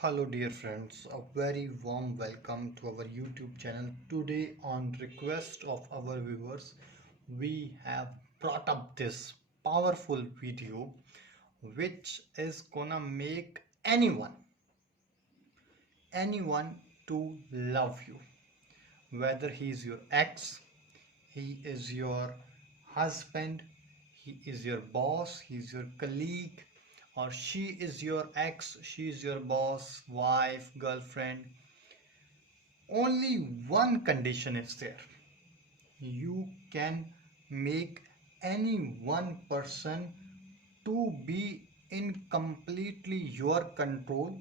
Hello, dear friends. A very warm welcome to our YouTube channel. Today, on request of our viewers, we have brought up this powerful video which is gonna make anyone to love you. Whether he is your ex, he is your husband, he is your boss, he is your colleague, or she is your ex, she is your boss, wife, girlfriend. Only one condition is there: you can make any one person to be in completely your control,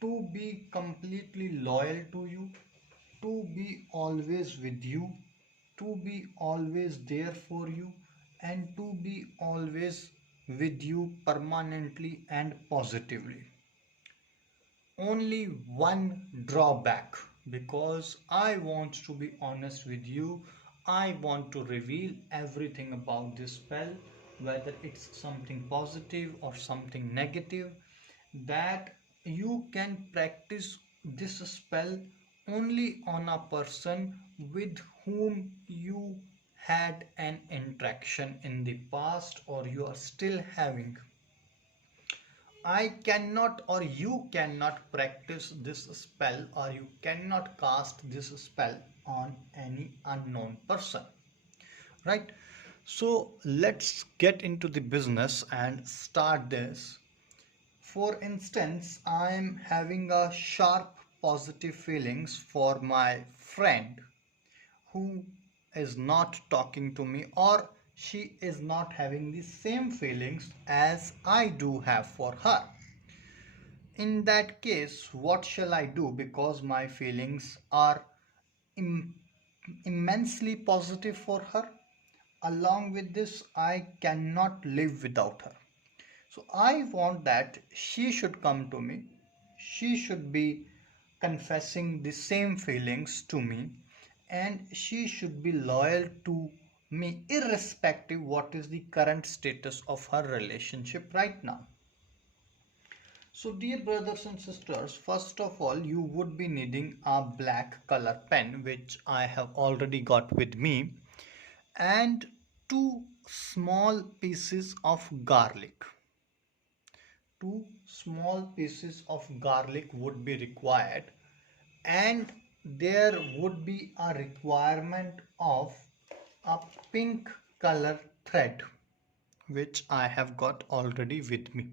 to be completely loyal to you, to be always with you, to be always there for you, and to be always with you permanently and positively. Only one drawback, because I want to be honest with you. I want to reveal everything about this spell, whether it's something positive or something negative, that you can practice this spell only on a person with whom you had an interaction in the past or you are still having. I cannot or you cannot practice this spell or you cannot cast this spell on any unknown person. Right? So let's get into the business and start this. For instance, I'm having a sharp positive feelings for my friend who is not talking to me, or she is not having the same feelings as I do have for her. In that case, what shall I do? Because my feelings are Im- immensely positive for her. Along with this, I cannot live without her. So I want that she should come to me. She should be confessing the same feelings to me, and she should be loyal to me irrespective what is the current status of her relationship right now. So dear brothers and sisters, first of all you would be needing a black color pen, which I have already got with me, and two small pieces of garlic. Two small pieces of garlic would be required, and there would be a requirement of a pink color thread, which I have got already with me.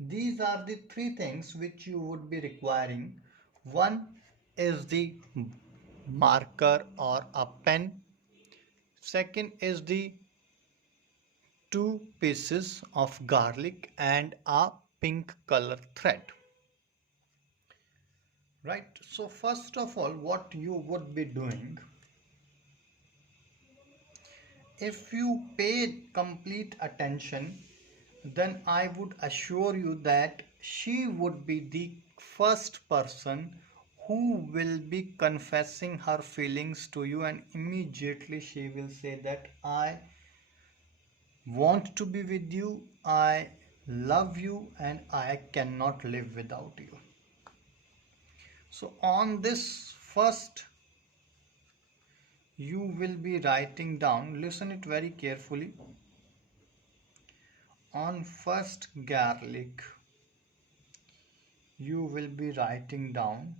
These are the three things which you would be requiring. One is the marker or a pen. Second is the two pieces of garlic and a pink color thread. Right. So first of all, what you would be doing, if you pay complete attention, then I would assure you that she would be the first person who will be confessing her feelings to you, and immediately she will say that I want to be with you, I love you, and I cannot live without you. So, on this first, you will be writing down, listen it very carefully. On first garlic, you will be writing down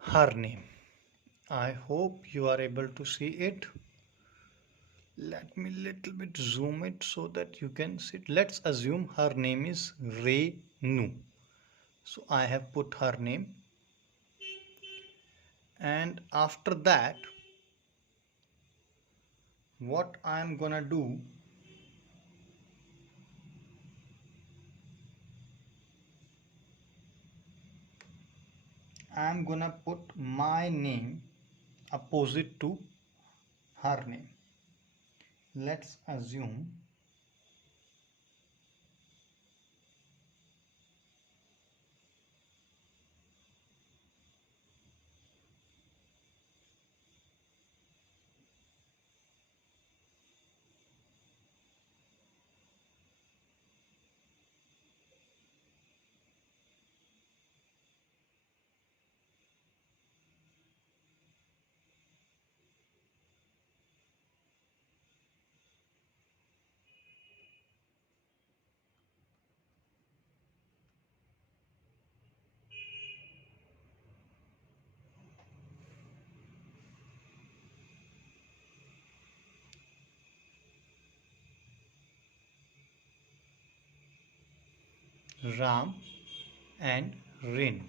her name. I hope you are able to see it. Let me little bit zoom it so that you can see it. Let's assume her name is Renu. So I have put her name, and after that what I am gonna do, I am gonna put my name opposite to her name. Let's assume Ram and Rain.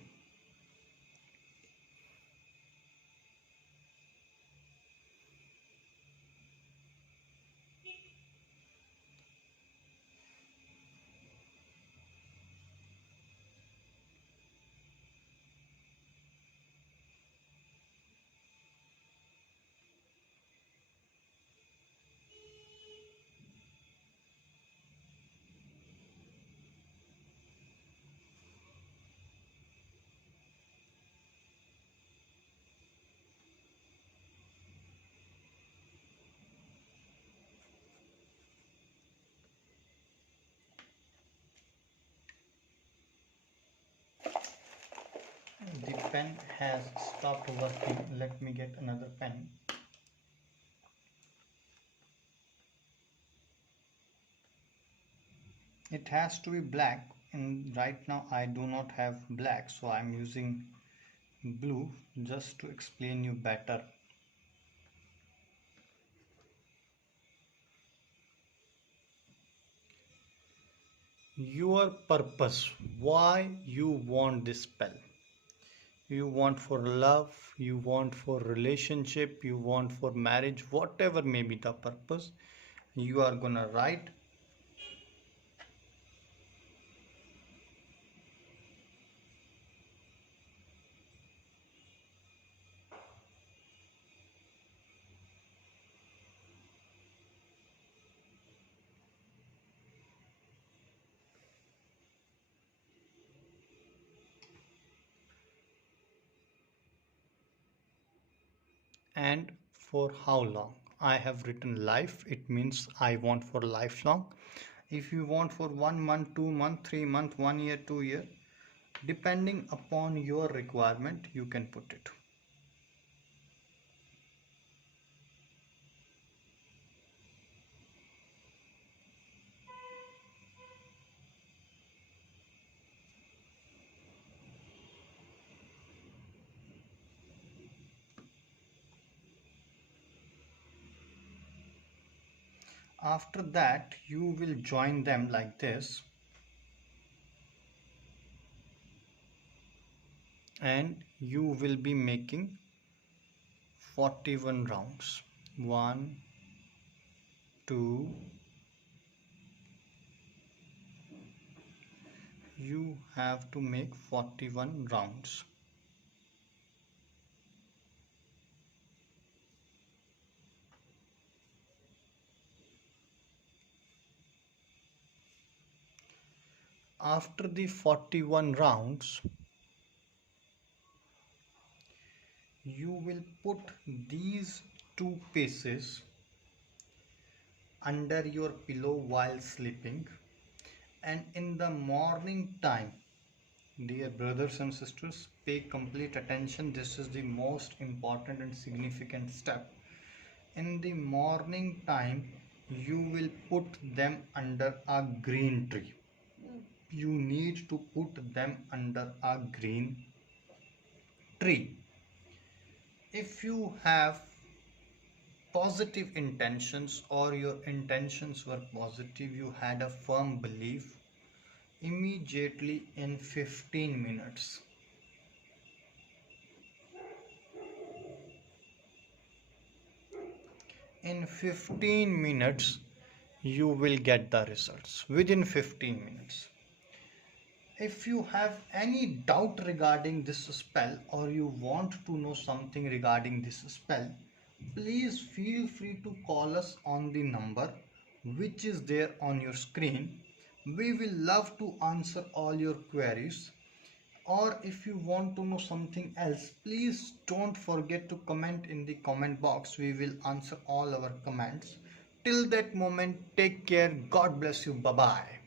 The pen has stopped working. Let me get another pen. It has to be black, and right now I do not have black, so I'm using blue just to explain you better. Your purpose, why you want this spell. You want for love, you want for relationship, you want for marriage, whatever may be the purpose, you are gonna write. And for how long. I have written life, it means I want for lifelong. If you want for 1 month, 2 month, 3 month, 1 year, 2 year, depending upon your requirement, you can put it. After that, you will join them like this, and you will be making 41 rounds. 1, 2, you have to make 41 rounds. After the 41 rounds, you will put these two pieces under your pillow while sleeping, and in the morning time, dear brothers and sisters, pay complete attention. This is the most important and significant step. In the morning time, you will put them under a green tree. You need to put them under a green tree. If you have positive intentions, or your intentions were positive, you had a firm belief, immediately in 15 minutes, in 15 minutes you will get the results. Within 15 minutes, if you have any doubt regarding this spell, or you want to know something regarding this spell, please feel free to call us on the number which is there on your screen. We will love to answer all your queries. Or if you want to know something else, please don't forget to comment in the comment box. We will answer all our comments. Till that moment, take care. God bless you. Bye bye.